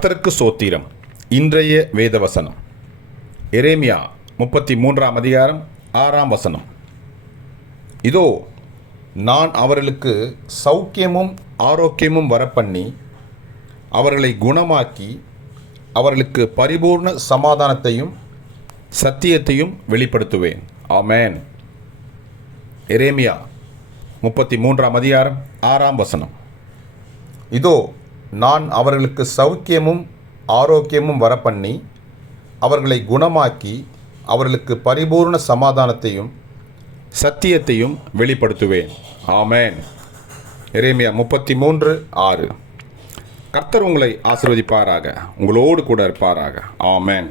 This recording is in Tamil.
கர்த்தருக்கு சோத்திரம். இன்றைய வேதவசனம் எரேமியா 33ஆம் அதிகாரம் 6ஆம் வசனம். இதோ நான் அவர்களுக்கு சௌக்கியமும் ஆரோக்கியமும் வரப்பண்ணி அவர்களை குணமாக்கி அவர்களுக்கு பரிபூர்ண சமாதானத்தையும் சத்தியத்தையும் வெளிப்படுத்துவேன். ஆமென். எரேமியா 33ஆம் அதிகாரம் 6ஆம் வசனம். இதோ நான் அவர்களுக்கு சௌக்கியமும் ஆரோக்கியமும் வரப்பண்ணி அவர்களை குணமாக்கி அவர்களுக்கு பரிபூர்ண சமாதானத்தையும் சத்தியத்தையும் வெளிப்படுத்துவேன். ஆமென். எரேமியா 33:6. கர்த்தர் உங்களை ஆசீர்வதிப்பாராக, உங்களோடு கூட இருப்பாராக. ஆமென்.